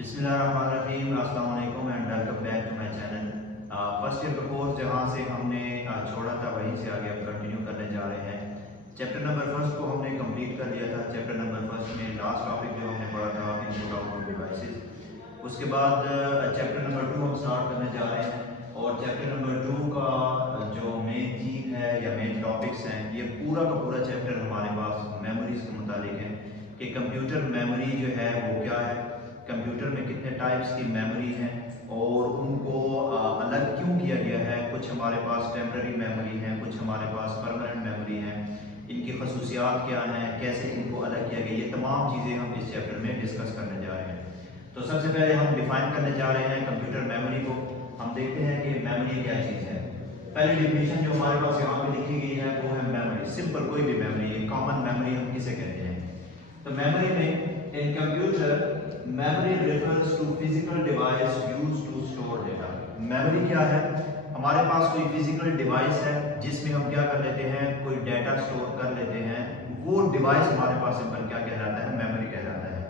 बिस्मिल्लाहिर्रहमानिर्रहीम, अस्सलाम वालेकुम and welcome back to my channel. First year का कोर्स जहाँ से हमने छोड़ा था वहीं से आगे अब कंटिन्यू करने जा रहे हैं। चैप्टर नंबर फर्स्ट को हमने कंप्लीट कर लिया था। चैप्टर नंबर फर्स्ट में लास्ट टॉपिक जो हमने पढ़ा था इनपुट आउटपुट डिवाइसेस। उसके बाद चैप्टर नंबर 2 हम स्टार्ट करने जा रहे हैं और चैप्टर नंबर 2 का जो मेन थीम है या मेन टॉपिक्स हैं, ये पूरा का पूरा चैप्टर हमारे पास मेमोरीज के मुतालिक है कि कंप्यूटर मेमोरी जो है वो क्या है, कंप्यूटर में कितने टाइप्स की मेमोरी हैं और उनको अलग क्यों किया गया है। कुछ हमारे पास टेम्पररी मेमोरी हैं, कुछ हमारे पास परमानेंट मेमोरी हैं, इनकी खसूसियात क्या हैं, कैसे इनको अलग किया गया, ये तमाम चीज़ें हम इस चैप्टर में डिस्कस करने जा रहे हैं। तो सबसे पहले हम डिफाइन करने जा रहे हैं कंप्यूटर मेमोरी को। हम देखते हैं कि मेमोरी क्या चीज़ है। पहली डिफिनेशन जो हमारे पास यहाँ पे लिखी गई है वो है मेमोरी। सिंपल कोई भी मेमोरी, कॉमन मेमोरी हम किसे कहते हैं। तो मेमोरी में in computer memory refers to physical device used to store data. Memory क्या है? हमारे पास कोई फिजिकल डिवाइस है जिसमें हम क्या कर लेते हैं, कोई डेटा स्टोर कर लेते हैं। वो डिवाइस हमारे पास सिंपल क्या कहलाता है, मेमोरी कहलाता है।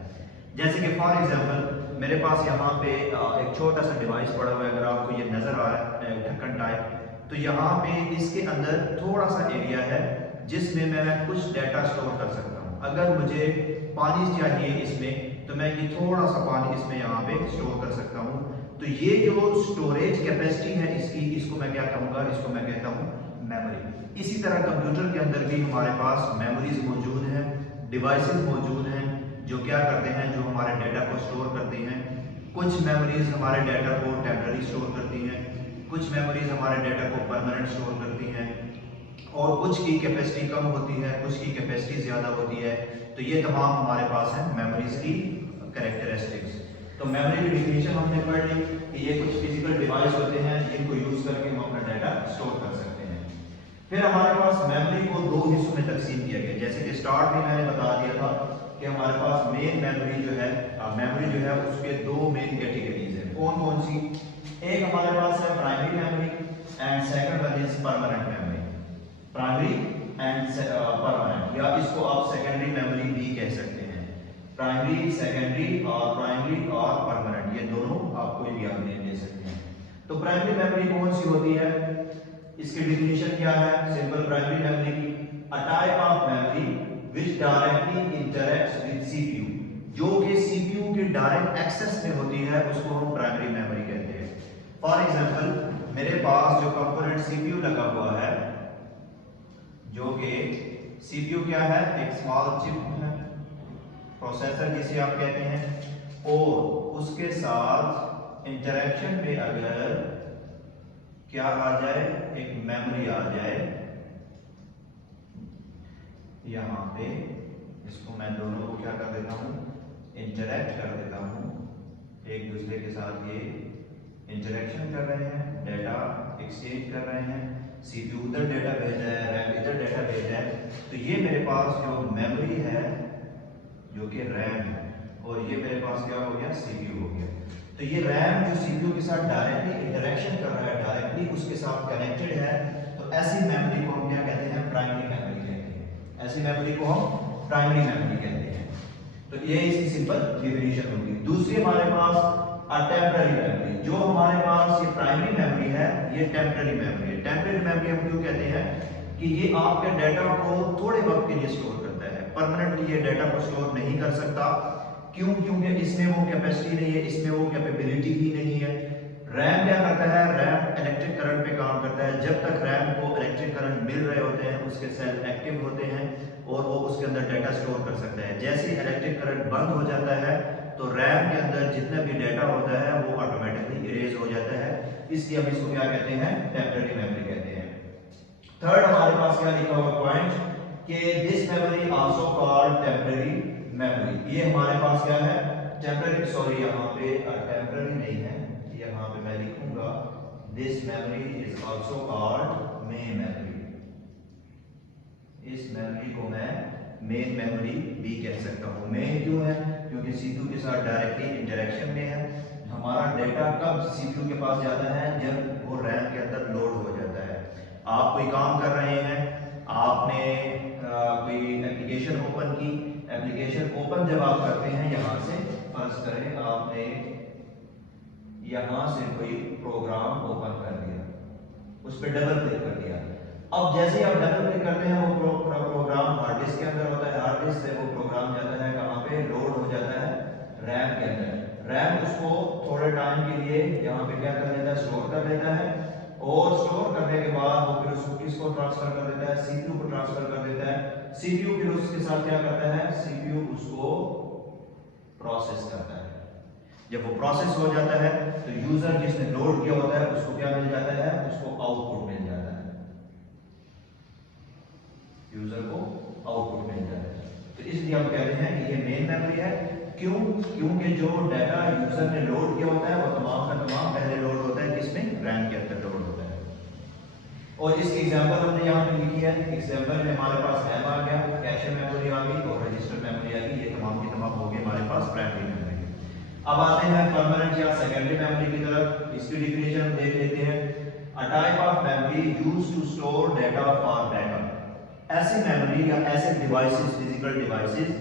जैसे कि फॉर एग्जांपल मेरे पास यहाँ पे एक छोटा सा डिवाइस पड़ा हुआ है, अगर आपको ये नजर आ रहा है ढक्कन टाइप, तो यहाँ पे इसके अंदर थोड़ा सा एरिया है जिसमें मैं कुछ डेटा स्टोर कर सकता हूँ। अगर मुझे पानी चाहिए इसमें, तो मैं ये थोड़ा सा पानी इसमें यहाँ पे स्टोर कर सकता हूँ। तो ये जो स्टोरेज कैपेसिटी है इसकी, इसको मैं क्या कहूँगा, इसको मैं कहता हूँ मेमोरी। इसी तरह कंप्यूटर के अंदर भी हमारे पास मेमोरीज मौजूद हैं, डिवाइसेस मौजूद हैं जो क्या करते हैं, जो हमारे डेटा को स्टोर करते हैं। कुछ मेमोरीज हमारे डेटा को टेम्पररी स्टोर करती हैं, कुछ मेमोरीज हमारे डेटा को परमानेंट स्टोर करती हैं और कुछ की कैपेसिटी कम होती है, कुछ की कैपेसिटी ज़्यादा होती है। तो ये तमाम हमारे पास है मेमोरीज की कैरेक्टरिस्टिक्स। तो मेमोरी की डिफिनेशन हमने पढ़ ली कि ये कुछ फिजिकल डिवाइस होते हैं जिनको यूज करके हम अपना डाटा स्टोर कर सकते हैं। फिर हमारे पास मेमोरी को दो हिस्सों में तकसीम किया गया। जैसे कि स्टार्ट में मैंने बता दिया था कि हमारे पास मेन मेमोरी जो है, मेमोरी जो है उसके दो मेन कैटेगरीज है। कौन कौन सी? एक हमारे पास है primary memory and second one is permanent memory. Primary and permanent, या इसको आप सेकेंडरी मेमोरी भी कह सकते हैं। प्राइमरी, सेकेंडरी और प्राइमरी और परमानेंट, ये दोनों आप कोई भी आप नेम दे सकते हैं। तो प्राइमरी मेमोरी कौन सी होती है, इसकी डिफिनेशन क्या है? सिंपल प्राइमरी मेमोरी की अ type of memory which directly interacts with CPU, जो कि सीपीयू के डायरेक्ट एक्सेस में होती है, उसको हम प्राइमरी मेमोरी कहते हैं। फॉर एग्जांपल मेरे पास जो कंपोनेंट सीपीयू लगा हुआ है, जो कि सीपीयू क्या है, एक स्मॉल चिप है, प्रोसेसर जिसे आप कहते हैं, और उसके साथ इंटरेक्शन में अगर क्या आ जाए, एक मेमोरी आ जाए यहां पे, इसको मैं दोनों को क्या कर देता हूं, इंटरेक्ट कर देता हूं एक दूसरे के साथ। ये इंटरेक्शन कर रहे हैं, डेटा एक्सचेंज कर रहे हैं, सीपीयू उधर डेटा भेज रहा है, रैम इधर डेटा भेज रहा है। तो ये मेरे पास जो मेमोरी है जो कि रैम है, और ये मेरे पास क्या हो गया, सीपीयू हो गया। तो ये रैम जो सीपीयू के साथ डायरेक्टली इंटरेक्शन कर रहा है, डायरेक्टली उसके साथ कनेक्टेड है, तो ऐसी मेमोरी को हम क्या कहते हैं, प्राइमरी मेमोरी कहते हैं। ऐसी मेमोरी को हम प्राइमरी मेमोरी कहते हैं। तो ये इसकी सिंपल डिफिनेशन होगी। दूसरी हमारे पास टेम्पररी मेमोरी, जो हमारे पास ये प्राइमरी मेमोरी है, ये टेम्पररी मेमोरी है। टेम्पररी मेमोरी हम क्यों कहते हैं कि ये आपके डेटा को थोड़े वक्त के लिए स्टोर करता है, परमानेंटली ये डेटा को स्टोर नहीं कर सकता। क्यों? क्योंकि इसमें वो कैपेसिटी नहीं है, इसमें वो कैपेबिलिटी ही नहीं है। रैम क्या करता है, रैम इलेक्ट्रिक करंट पे काम करता है। जब तक रैम को इलेक्ट्रिक करंट मिल रहे होते हैं, उसके सेल एक्टिव होते हैं और वो उसके अंदर डेटा स्टोर कर सकता है। जैसे ही इलेक्ट्रिक करंट बंद हो जाता है तो रैम के अंदर जितना भी डेटा होता है वो ऑटोमेटिकली इरेज हो जाता है। इसलिए हम इसको क्या कहते हैं, टेम्पररी मेमोरी कहते हैं। थर्ड हमारे पास क्या लिखा हुआ पॉइंट कि this memory also called temporary memory. ये हमारे पास क्या है, टेम्पररी, सॉरी यहाँ पे टेम्पररी नहीं है, यहाँ पे मैं लिखूंगा this memory is also called main memory. इस मेमोरी को मैं मेन मेमोरी भी कह सकता हूँ। मेन क्यों है? क्योंकि सीपीयू के साथ डायरेक्टली इंटरेक्शन में है। हमारा डेटा कब सीपीयू के पास जाता है, जब वो रैम के अंदर लोड हो जाता है। आप कोई काम कर रहे हैं, आपने कोई एप्लीकेशन ओपन की, एप्लीकेशन ओपन जब आप करते हैं यहाँ से, फॉर फर्ज करें आपने यहां से कोई प्रोग्राम ओपन कर दिया, उस पर डबल क्लिक कर दिया। अब जैसे ही आप डबल क्लिक करते हैं वो प्रोग्राम हार्ड डिस्क के अंदर होता है, हार्ड डिस्क से वो प्रोग्राम जाता है कहां पे, लोड हो जाता है रैम के अंदर। रैम उसको थोड़े टाइम के लिए यहाँ पे क्या कर लेता है, स्टोर कर लेता है, और स्टोर करने के बाद वो फिर उसको किसको ट्रांसफर कर देता है, सीपीयू को ट्रांसफर कर देता है। सीपीयू फिर उसके साथ क्या करता है, सीपीयू उसको प्रोसेस करता है। जब वो प्रोसेस हो जाता है तो यूजर जिसने लोड किया होता है उसको क्या मिल जाता है, उसको आउटपुट मिल जाता है, यूजर को आउटपुट मिल जाता है। तो इसलिए हम कहते हैं कि ये मेन मेमोरी है। क्यों? क्योंकि जो डाटा यूजर ने लोड किया होता है वो तमाम का तमाम पहले लोड होता है किसमें, रैम के अंदर लोड होता है। और इसकी एग्जांपल हमने यहाँ पे लिखी है। एग्जांपल में हमारे पास रैम आ गया, कैशे मेमोरी आ गई और रजिस्टर मेमोरी आ गई, ये तमाम की तमाम हो गए हमारे पास प्राइमरी मेमोरी। अब आते हैं परमानेंट या सेकेंडरी मेमोरी की तरफ। इसकी डिफिनेशन हम देख लेते हैं। A type of memory used to store data for backup. ऐसी मेमोरी या ऐसे डिवाइसेस, फिजिकल डिवाइसेस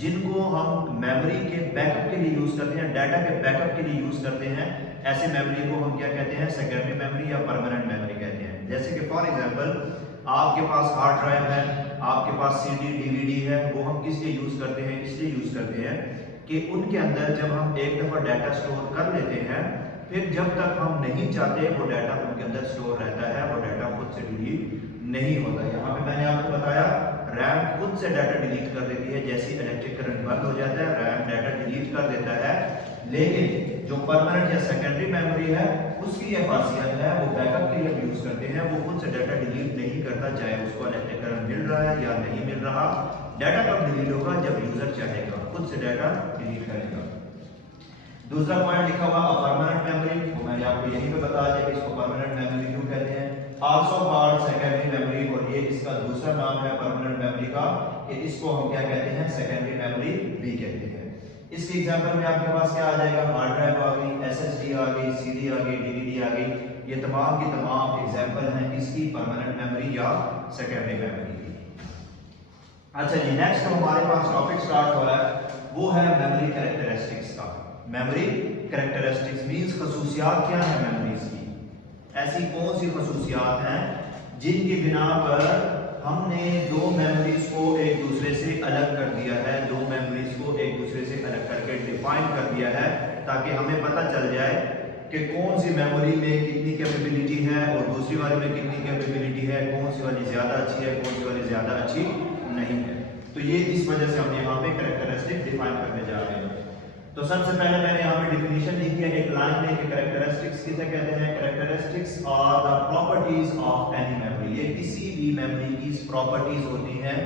जिनको हम मेमोरी के बैकअप के लिए यूज करते हैं, डाटा के बैकअप के लिए यूज करते हैं, ऐसे मेमोरी को हम क्या कहते हैं, सेकेंडरी मेमोरी या परमानेंट मेमोरी कहते हैं। जैसे कि फॉर एग्जांपल आपके पास हार्ड ड्राइव है, आपके पास सीडी डीवीडी है, वो हम किस लिए यूज करते हैं, इसलिए यूज करते हैं कि उनके अंदर जब हम एक दफा डाटा स्टोर कर लेते हैं, फिर जब तक हम नहीं चाहते वो डाटा उनके अंदर स्टोर रहता है, वो डाटा खुद से डिलीट नहीं होता। यहाँ पे मैंने आपको बताया रैम खुद से डाटा डिलीट कर देती है, जैसे इलेक्ट्रिक करंट बंद हो जाता है रैम डाटा डिलीट कर देता है। लेकिन जो परमानेंट या सेकेंडरी मेमोरी है उसकी यह खासियत है, वो बैकअप के लिए यूज करते हैं, वो खुद से डाटा डिलीट नहीं करता, चाहे उसको इलेक्ट्रिक करंट मिल रहा है या नहीं मिल रहा। डाटा कब डिलीट होगा, जब यूजर चाहेगा खुद से डाटा डिलीट करेगा। दूसरा पॉइंट लिखा हुआ परमानेंट मेमोरी, वो मैंने आपको यहीं पे बता दिया कि इसको परमानेंट मेमोरी क्यों कहते हैं। आल्सो कॉल्ड सेकेंडरी मेमोरी, और ये इसका दूसरा नाम है परमानेंट मेमोरी का, कि इसको हम क्या कहते हैं, सेकेंडरी मेमोरी भी कहते हैं। इसकी एग्जांपल में आपके पास क्या आ जाएगा, हार्ड ड्राइव आ गई, एसएसडी आ गई, सीडी आ गई, डीवीडी आ गई, ये तमाम की तमाम एग्जांपल हैं इसकी परमानेंट मेमोरी या सेकेंडरी मेमोरी की। अच्छा जी, नेक्स्ट हमारे पास टॉपिक स्टार्ट हो रहा है, वो है मेमोरी कैरेक्टरिस्टिक्स का। मेमोरी कैरेक्टरिस्टिक्स मींस खसूसियात क्या है मेमोरीज की, ऐसी कौन सी खसूसियात हैं जिनकी बिना पर हमने दो मेमोरीज को एक दूसरे से अलग कर दिया है, दो मेमोरीज को एक दूसरे से अलग करके डिफाइन कर दिया है, ताकि हमें पता चल जाए कि कौन सी मेमोरी में कितनी कैपेबिलिटी है और दूसरी वाली में कितनी कैपेबिलिटी है, कौन सी वाली ज्यादा अच्छी है, कौन सी वाली ज्यादा अच्छी नहीं है। तो ये इस वजह से हम यहाँ पे कैरेक्टरिस्टिक डिफाइन करने जा रहे हैं। तो सबसे पहले मैंने यहाँ पे डिफिनेशन लिखी है एक लाइन में कि कैरेक्टरिस्टिक्स किसे कहते हैं। Characteristics are the properties of any memory, ये किसी भी मेमोरी की प्रॉपर्टीज होती हैं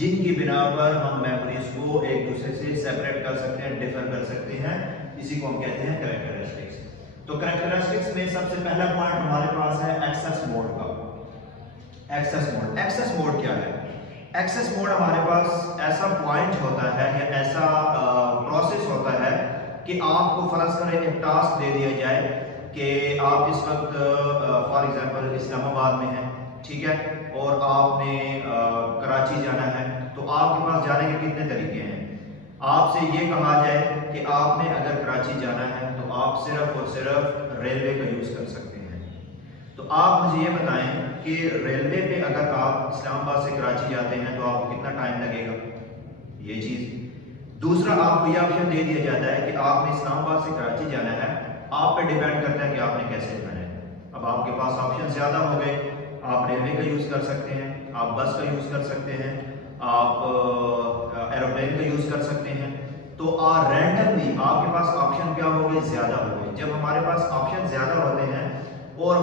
जिनकी बिना पर हम मेमोरीज को एक दूसरे से सेपरेट कर सकते हैं, डिफर कर सकते हैं, इसी को हम कहते हैं कैरेक्टरिस्टिक्स। तो कैरेक्टरिस्टिक्स में सबसे पहला पॉइंट हमारे पास है एक्सेस मोड का। एक्सेस मोड, एक्सेस मोड क्या है? एक्सेस मोड हमारे पास ऐसा पॉइंट होता है या ऐसा प्रोसेस होता है कि आपको फर्ज करें एक टास्क दे दिया जाए कि आप इस वक्त फॉर एग्जांपल इस्लामाबाद में हैं, ठीक है, और आपने कराची जाना है, तो आपके पास जाने के कितने तरीके हैं। आपसे ये कहा जाए कि आपने अगर कराची जाना है तो आप सिर्फ और सिर्फ रेलवे का यूज कर सकते हैं। तो आप मुझे ये बताएं कि रेलवे पे अगर आप इस्लामाबाद से कराची जाते हैं तो आपको कितना टाइम लगेगा, ये चीज। दूसरा, आपको यह ऑप्शन दे दिया जाता है कि आपने इस्लामाबाद से कराची जाना है, आप पे डिपेंड करता है कि आपने कैसे जाना है। अब आपके पास ऑप्शन ज्यादा हो गए, आप रेलवे का यूज कर सकते हैं, आप बस का यूज कर सकते हैं, आप एरोप्लेन का यूज कर सकते हैं। तो रैंडमली आपके पास ऑप्शन क्या हो गए, ज्यादा हो गए। जब हमारे पास ऑप्शन ज्यादा होते हैं और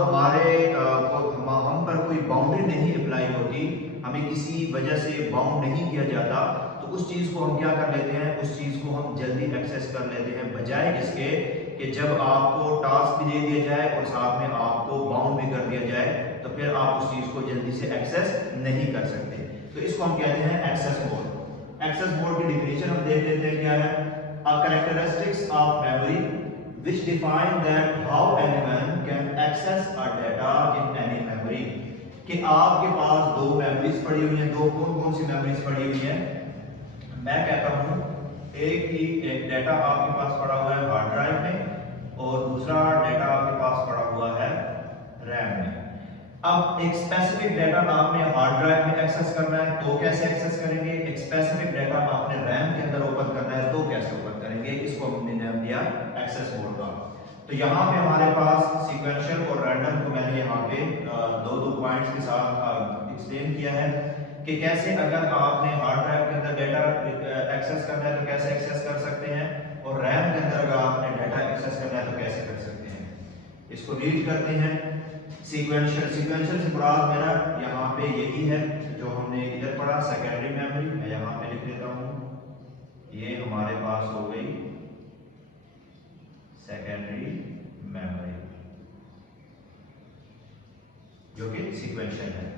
हम पर कोई बाउंड्री नहीं अप्लाई होती, हमें किसी वजह से बाउंड नहीं किया जाता, तो उस चीज को हम क्या कर लेते हैं, उस चीज को हम जल्दी एक्सेस कर लेते हैं, बजाय इसके कि जब आपको टास्क भी दे दिया जाए और साथ में आपको बाउंड भी कर दिया जाए, तो फिर आप उस चीज को जल्दी से एक्सेस नहीं कर सकते। तो इसको हम कहते हैं एक्सेस मोड। एक्सेस मोड की डिफिनेशन हम देख लेते हैं क्या है। A characteristics of memory which define that how anyone can access a data in any memory, कि आपके पास दो मेमोरीज पड़ी हुई हैं, दो कौन कौन सी मेमोरीज पड़ी हुई हैं। मैं कहता हूं एक डाटा आपके पास पड़ा हुआ है हार्ड ड्राइव में और दूसरा डाटा आपके पास पड़ा हुआ है रैम में। अब एक स्पेसिफिक डाटा आपने हार्ड ड्राइव में एक्सेस करना है तो कैसे एक्सेस करेंगे, एक स्पेसिफिक डाटा आपने रैम के अंदर ओपन करना है तो कैसे ओपन करेंगे, इसको हमने नाम दिया एक्सेस मोड का। तो यहाँ पे हमारे पास सीक्वेंशियल और रैंडम को मैंने यहाँ पे दो पॉइंट्स के साथ एक्सप्लेन किया है कि कैसे अगर आपने हार्ड ड्राइव के अंदर डाटा एक्सेस करना है तो कैसे एक्सेस कर सकते हैं, और रैम के अंदर अगर आपने डाटा एक्सेस करना है तो कैसे कर सकते हैं। इसको रीड करते हैं। सीक्वेंशियल से मुराद मेरा यहाँ पे यही है जो हमने इधर पढ़ा, सेकेंडरी मेमोरी। मैं यहाँ पे लिख देता हूँ, ये हमारे पास हो गई सेकेंडरी मेमोरी जो कि सीक्वेंशियल है।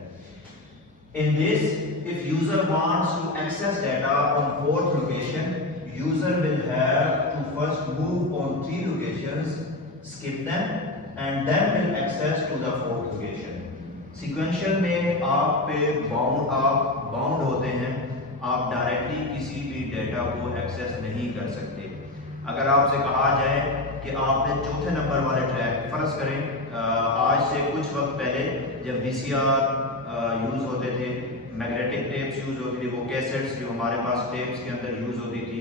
In this, if user wants to access data on fourth location, user will have to first move on 3 locations, skip them, and then will access to the fourth location. Sequential में आप पे bound होते हैं, आप directly किसी भी data को access नहीं कर सकते। अगर आपसे कहा जाए कि आपने चौथे नंबर वाले ट्रैक, फर्ज करें आज से कुछ वक्त पहले जब VCR यूज होते थे, मैग्नेटिक टेप्स यूज होती थी, वो कैसेट्स जो हमारे पास टेप्स के अंदर यूज होती थी,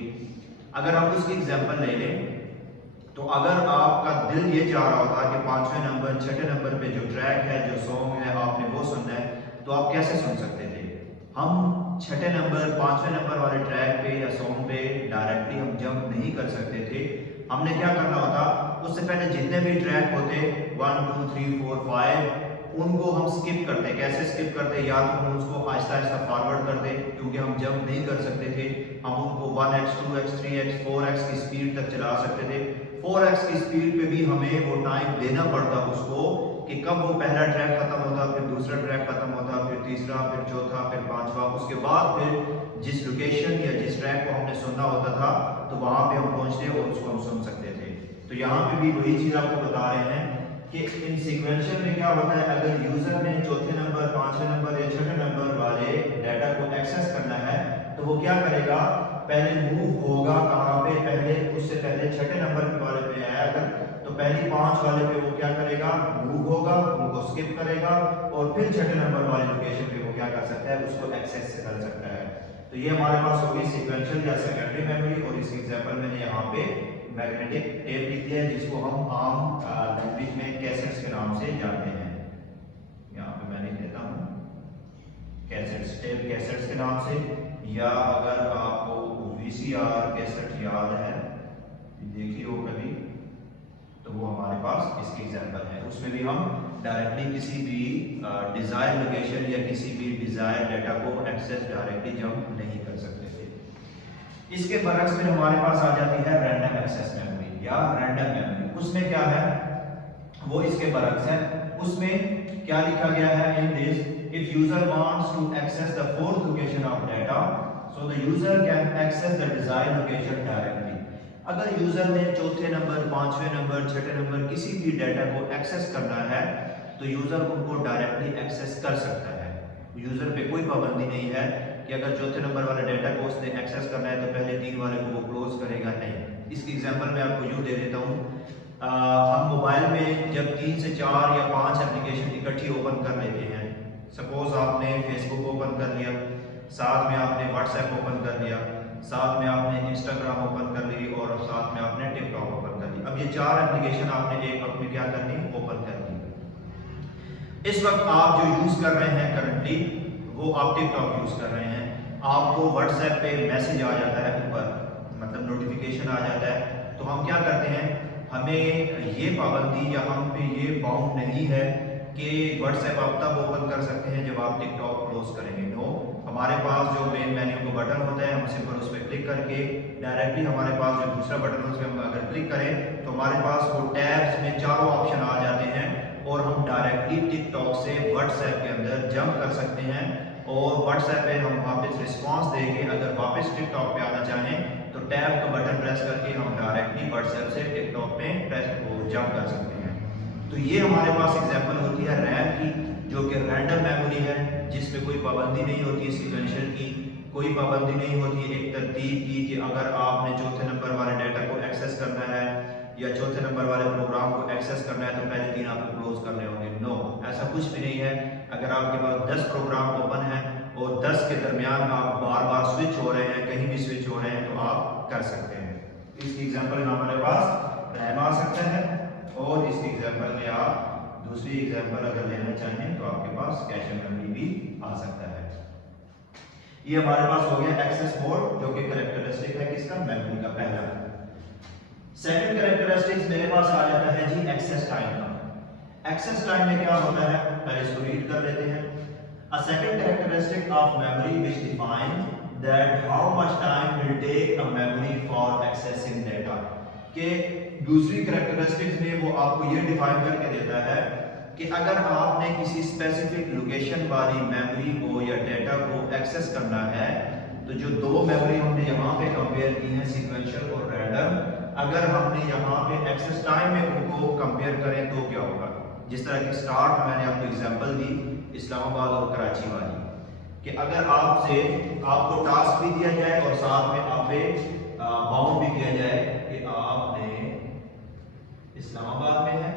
अगर हम उसकी एग्जांपल ले लें तो अगर आपका दिल ये चाह रहा होता कि 5वें नंबर 6ठे नंबर पे जो ट्रैक है, जो सॉन्ग है, आपने वो सुनना है तो आप कैसे सुन सकते थे। हम 6ठे नंबर 5वें नंबर वाले ट्रैक पे या सॉन्ग पे डायरेक्टली हम जंप नहीं कर सकते थे। हमने क्या करना होता, उससे पहले जितने भी ट्रैक होते 1 2 3 4 5 उनको हम स्किप करते। कैसे स्किप करते, या तो हम उसको आहिस्ता आहिस्ता फॉरवर्ड करते क्योंकि हम जंप नहीं कर सकते थे, हम उनको 1x 2x 3x 4x की स्पीड तक चला सकते थे। 4x की स्पीड पे भी हमें वो टाइम देना पड़ता उसको कि कब वो पहला ट्रैक खत्म होता, फिर दूसरा ट्रैक खत्म होता, फिर तीसरा, फिर चौथा, फिर पांचवा, उसके बाद फिर जिस लोकेशन या जिस ट्रैक को हमने सुनना होता था तो वहां पे हम पहुंचते और उसको हम सुन सकते थे। तो यहाँ पे भी वही चीज आपको बता रहे हैं कि इन सीक्वेंशियल में क्या होता है, अगर यूजर ने चौथे नंबर 5वें नंबर या 6ठे नंबर वाले डाटा को एक्सेस करना है तो वो क्या करेगा, पहले मूव होगा कहाँ पे, पहले उससे पहले 6ठे नंबर वाले पे आया अगर तो पहली 5 वाले पे वो क्या करेगा, मूव होगा, उनको स्किप करेगा और फिर 6ठे नंबर वाली लोकेशन पे वो क्या कर सकता है, उसको एक्सेस कर सकता है। तो ये हमारे पास होगी सीक्वेंशियल या सेकेंडरी मेमोरी। और इस एग्जांपल मैंने यहाँ पे मैग्नेटिक टेप लिख दिया है जिसको हम आम लैंग्वेज में कैसेट्स के नाम से जानते हैं। यहाँ पे मैं लिख देता हूँ कैसेट्स, टेप कैसेट्स के नाम से, या अगर आपको VCR कैसेट याद है, देखी हो कभी, तो वो हमारे पास इसकी एग्जांपल है। उसमें भी हम डायरेक्टली किसी भी डिजायर लोकेशन या किसी भी डिजायर डाटा को एक्सेस डायरेक्टली जंप नहीं कर सकते थे। इसके बरक्स में हमारे पास आ जाती है रैंडम एक्सेस मेमोरी या रैंडम मेमोरी। उसमें क्या है, वो इसके बरक्स है। उसमें क्या लिखा गया है, in this if user wants to access the fourth location of data so the user can access the desired location directly। अगर यूजर ने चौथे नंबर 5वें नंबर 6ठे नंबर किसी भी डाटा को एक्सेस करना है तो यूजर उनको डायरेक्टली एक्सेस कर सकता है। यूजर पे कोई पाबंदी नहीं है कि अगर चौथे नंबर वाले डाटा को उसने एक्सेस करना है तो पहले 3 वाले को वो क्लोज करेगा, नहीं। इसकी एग्जांपल मैं आपको यूं दे देता हूँ, हम मोबाइल में जब 3 से 4 या 5 एप्लीकेशन इकट्ठी ओपन कर लेते हैं, सपोज आपने फेसबुक ओपन कर लिया, साथ में आपने व्हाट्सएप ओपन कर लिया, साथ में आपने इंस्टाग्राम ओपन कर ली और साथ में आपने टिकटॉक ओपन कर ली। अब ये 4 एप्लीकेशन आपने एक वक्त में क्या करनी, ओपन कर ली। इस वक्त आप जो यूज कर रहे हैं करंटली, वो आप टिकटॉक यूज कर रहे हैं, आपको व्हाट्सएप पे मैसेज आ जाता है ऊपर, मतलब नोटिफिकेशन आ जाता है, तो हम क्या करते हैं, हमें ये पाबंदी या हम पे ये बाउंड नहीं है कि व्हाट्सएप आप तब ओपन कर सकते हैं जब आप टिकटॉक क्लोज करेंगे। नो, हमारे पास जो मेन मेन्यू का बटन होता है, हम सिंपल उस पर क्लिक करके डायरेक्टली हमारे पास जो दूसरा बटन है उस पर हम अगर क्लिक करें तो हमारे पास वो टैब्स में चारों ऑप्शन आ जाते हैं और हम डायरेक्टली टिकटॉक से व्हाट्सएप के अंदर जंप कर सकते हैं और व्हाट्सएप पे हम वापस रिस्पॉन्स देंगे। अगर वापस टिकटॉक पे आना चाहें तो टैब का बटन प्रेस करके हम डायरेक्टली व्हाट्सएप से टिकटॉक में जंप कर सकते हैं। तो ये हमारे पास एग्जांपल होती है रैम की, जो कि रैंडम मेमोरी है, जिसमें कोई पाबंदी नहीं होती सीक्वेंशियल की, कोई पाबंदी नहीं होती है एक तरतीब की कि अगर आपने चौथे नंबर वाले डाटा को एक्सेस करना है या चौथे नंबर वाले प्रोग्राम को एक्सेस करना है तो पहले 3 आपको क्लोज करने होंगे। नो, ऐसा कुछ भी नहीं है। अगर आपके पास 10 प्रोग्राम ओपन है और 10 के दरमियान आप बार बार स्विच हो रहे हैं, कहीं भी स्विच हो रहे हैं, तो आप कर सकते हैं। इसकी एग्जांपल में हमारे पास रैम आ सकता है और इसकी एग्जांपल में आप दूसरी एग्जांपल अगर लेना चाहें तो आपके पास कैश मेमोरी भी आ सकता है। ये हमारे पास हो गया एक्सेस मोड जो कि कैरेक्टरिस्टिक है किसका, मेमोरी का पहला। सेकंड कैरेक्टरिस्टिक्स मेरे पास आ जाता है जी एक्सेस टाइम का। एक्सेस टाइम में क्या होता है, पहले इसको रीड कर लेते हैं। A second characteristic of memory which defines that how much time will take a memory for accessing data, कि दूसरी कैरेक्टरिस्टिक्स में वो आपको ये डिफाइन करके देता है कि अगर आपने किसी स्पेसिफिक लोकेशन वाली मेमोरी को या डेटा को एक्सेस करना है तो जो दो मेमोरी हमने यहाँ पे कंपेयर की हैं सीक्वेंशियल और रैंडम, अगर हमने यहाँ पे एक्सेस टाइम में उनको कंपेयर करें तो क्या होगा। जिस तरह की स्टार्ट में मैंने आपको एग्जांपल दी इस्लामाबाद और कराची वाली, कि अगर आपको टास्क भी दिया जाए और साथ में आप पे बाउंड भी किया जाए कि आपने इस्लामाबाद में है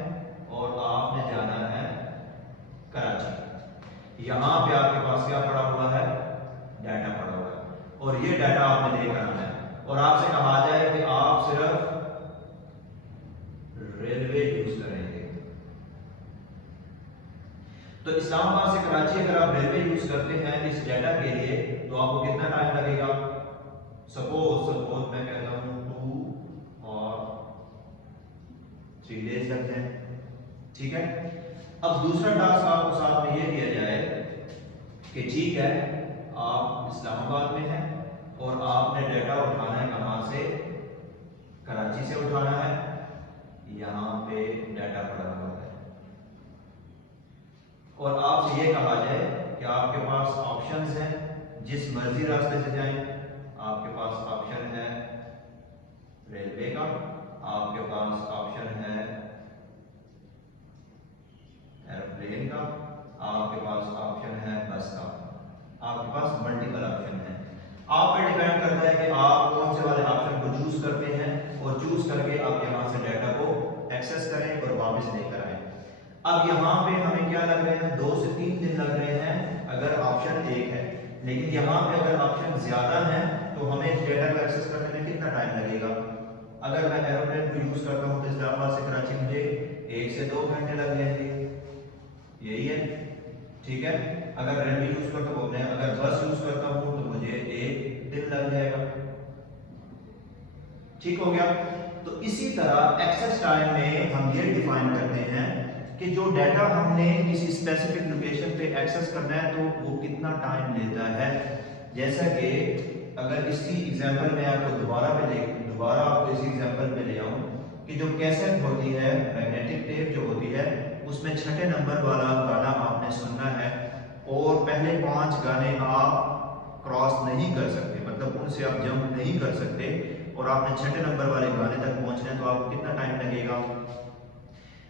और आपने जाना है कराची, यहाँ पे आपके पास क्या पड़ा हुआ है, डाटा पड़ा हुआ है और ये डाटा आपने लेकर आना है और आपसे कहा जाए कि आप सिर्फ रेलवे यूज करेंगे, तो इस्लामाबाद से कराची अगर आप रेलवे यूज करते हैं इस डाटा के लिए तो आपको कितना टाइम लगेगा। सपोज मैं कहता हूं 2 और 3 डेज लगते हैं, ठीक है। अब दूसरा टास्क आपको साथ में ये दिया जाए कि ठीक है आप इस्लामाबाद में हैं और आपने डाटा उठाना है कहां से, कराची से उठाना है, यहां पे डाटा पड़ा हुआ है और आपसे ये कहा जाए कि आपके पास ऑप्शंस हैं, जिस मर्जी रास्ते से जाएं। आपके पास ऑप्शन है रेलवे का, आपके पास ऑप्शन है एरोप्लेन का, आपके पास ऑप्शन है बस का, आपके पास मल्टीपल ऑप्शन है। आप पे डिपेंड करता है कि आप कौन से वाले ऑप्शन को चूज करते हैं और चूज करके आप यहां से डाटा को एक्सेस करें और वापस लेकर आए। अब यहाँ पे हमें क्या लग रहे हैं, 2 से 3 दिन लग रहे हैं अगर ऑप्शन 1 है, लेकिन यहाँ पे अगर ऑप्शन ज्यादा है तो हमें इस डेटा को एक्सेस करने में कितना टाइम लगेगा। अगर मैं एरोप्लेन को यूज करता हूँ तो इस्लामाबाद से कराची मुझे 1 से 2 घंटे लग जाएंगे, यही है, ठीक है। अगर रेलवे यूज करता हूँ, अगर बस यूज करता हूँ तो मुझे 1 दिन लग जाएगा, ठीक हो गया। तो इसी तरह एक्सेस टाइम में हम ये डिफाइन करते हैं कि जो डाटा हमने किसी स्पेसिफिक लोकेशन पे एक्सेस करना है तो वो कितना टाइम लेता है। जैसा कि अगर इसकी एग्जांपल में आपको दोबारा आपको इसी एग्जांपल में ले आऊं कि जो कैसेट होती है, मैग्नेटिक टेप जो होती है, उसमें 6 नंबर वाला गाना आपने सुनना है और पहले 5 गाने आप क्रॉस नहीं कर सकते, मतलब उनसे आप जंप नहीं कर सकते और आपने 6 नंबर वाले गाने तक पहुंचना है तो आपको कितना टाइम लगेगा।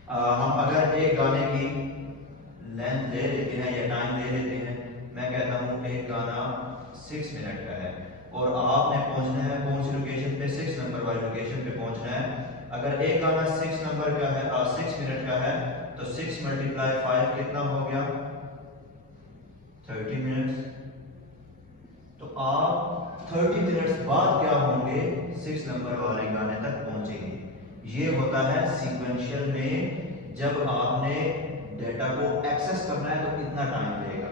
हम अगर एक गाने की लेंथ ले लेते हैं या टाइम ले लेते हैं, मैं कहता हूँ एक गाना 6 मिनट का है और आपने पहुंचना है कौन सी लोकेशन पे, 6 नंबर वाली लोकेशन पे पहुंचना है। अगर एक गाना 6 नंबर का है और 6 मिनट का है तो 6 × 5 कितना हो गया, 30 मिनट्स। तो आप 30 मिनट्स बाद क्या होंगे, 6 नंबर वाले गाने तक पहुंचेंगे। ये होता है सीक्वेंशियल में, जब आपने डेटा को एक्सेस करना है तो कितना टाइम लगेगा।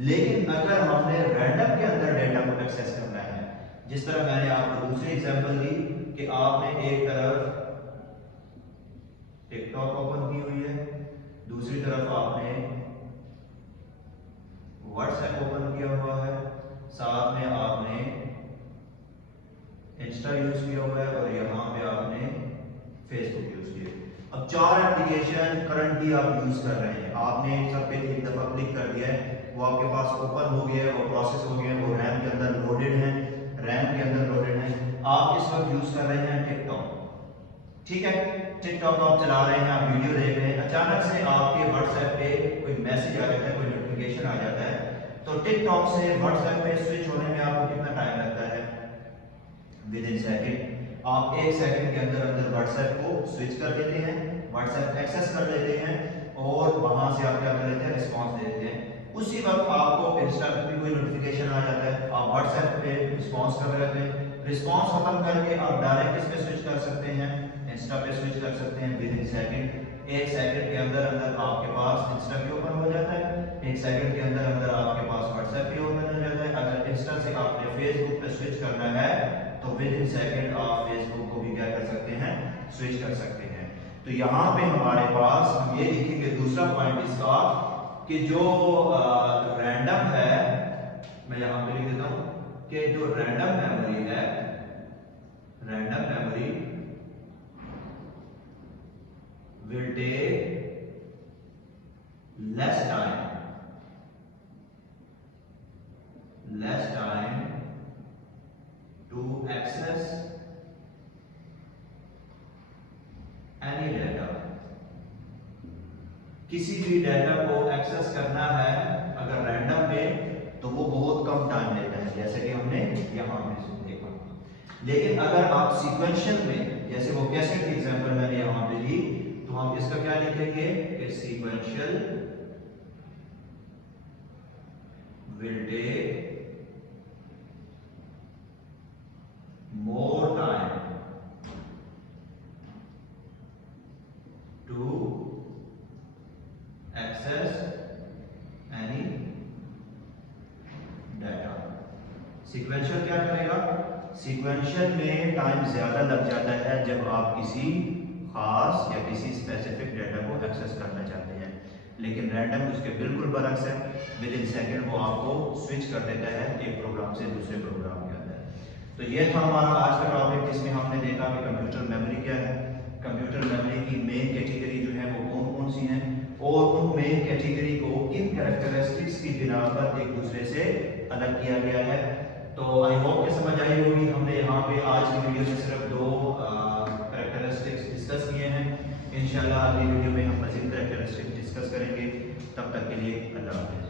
लेकिन अगर हमने रैंडम के अंदर डेटा को एक्सेस करना है, जिस तरह मैंने आपको दूसरी एग्जांपल दी कि आपने एक तरफ टिकटॉक ओपन की हुई है, दूसरी तरफ आपने व्हाट्सएप ओपन किया हुआ है, साथ में आपने इंस्टा यूज किया हुआ है और यहाँ पे आपने फेसबुक यूज किया। अब 4 एप्लीकेशन करंटली आप यूज कर रहे हैं, आपने सब पे एक दफा क्लिक कर दिया है, वो आपके पास ओपन हो गया है, वो प्रोसेस हो गया है, वो रैम के अंदर लोडेड है, आप इस वक्त यूज कर रहे हैं टिकटॉक, ठीक है। टिकटॉक आप चला रहे हैं, आप वीडियो देख रहे हैं, अचानक से आपके व्हाट्सएप पे कोई मैसेज आ जाता है, कोई नोटिफिकेशन आ जाता है, तो टिकटॉक से व्हाट्सएप पे स्विच होने में आपको कितना टाइम लगता है? With in second. आप 1 सेकंड के अंदर अंदर व्हाट्सएप को स्विच कर देते हैं, व्हाट्सएप एक्सेस कर लेते हैं और वहां से आप क्या कर लेते हैं? रिस्पॉन्स दे देते हैं। उसी वक्त आपको इंस्टा पे भी कोई नोटिफिकेशन आ जाता है, आप व्हाट्सएप पे रिस्पॉन्स कर रहे थे, रिस्पॉन्स खत्म करके आप डायरेक्ट इस पे स्विच कर सकते हैं, इंस्टा पे स्विच कर सकते हैं विद इन सेकंड। 1 सेकंड के अंदर अंदर आपके पास इंस्टा भी ओपन हो जाता है, 1 सेकंड के अंदर अंदर आपके पास व्हाट्सएप भी ओपन हो जाता है। अगर इंस्टा से आपने फेसबुक पे स्विच करना है तो विद इन सेकंड आप फेसबुक को भी क्या कर सकते हैं? स्विच कर सकते हैं। तो यहाँ पे हमारे पास हम ये देखेंगे दूसरा पॉइंट इसका कि जो रैंडम है, मैं यहाँ पे लिख देता हूँ कि जो रैंडम मेमोरी है, random memory will take less time to access any data। किसी भी डाटा को एक्सेस करना है अगर रैंडम में तो वो बहुत कम टाइम लेता है, जैसे कि हमने यहां पे देखा। लेकिन अगर आप सीक्वेंशियल में, जैसे वो कैसेट की एग्जांपल मैंने यहां पे ली, तो हम इसका क्या लिखेंगे कि sequential will take more time to access any data. Sequential क्या करेगा? सीक्वेंशियल में टाइम ज्यादा लग जाता है जब आप किसी खास या किसी स्पेसिफिक डाटा को एक्सेस करना चाहते हैं, लेकिन रैंडम उसके बिल्कुल बरक्स है, विद इन सेकंड वो आपको स्विच कर देता है एक प्रोग्राम से दूसरे प्रोग्राम के अंदर। तो ये था हमारा आज का टॉपिक जिसमें हमने देखा कि कंप्यूटर मेमोरी क्या है, कंप्यूटर मेमोरी की मेन कैटेगरी जो है वो कौन कौन सी हैं और उन मेन कैटेगरी को किन कैरेक्टरिस्टिक्स की बिना पर एक दूसरे से अलग किया गया है। तो आई होप कि समझ आई होगी। हमने यहाँ पे आज की वीडियो में सिर्फ 2 कैरेक्टरिस्टिक्स डिस्कस किए हैं। इंशाल्लाह अगली वीडियो में हम मज़ीद कैरेक्टरिस्टिक्स डिस्कस करेंगे। तब तक के लिए अल्लाह हाफ़िज़।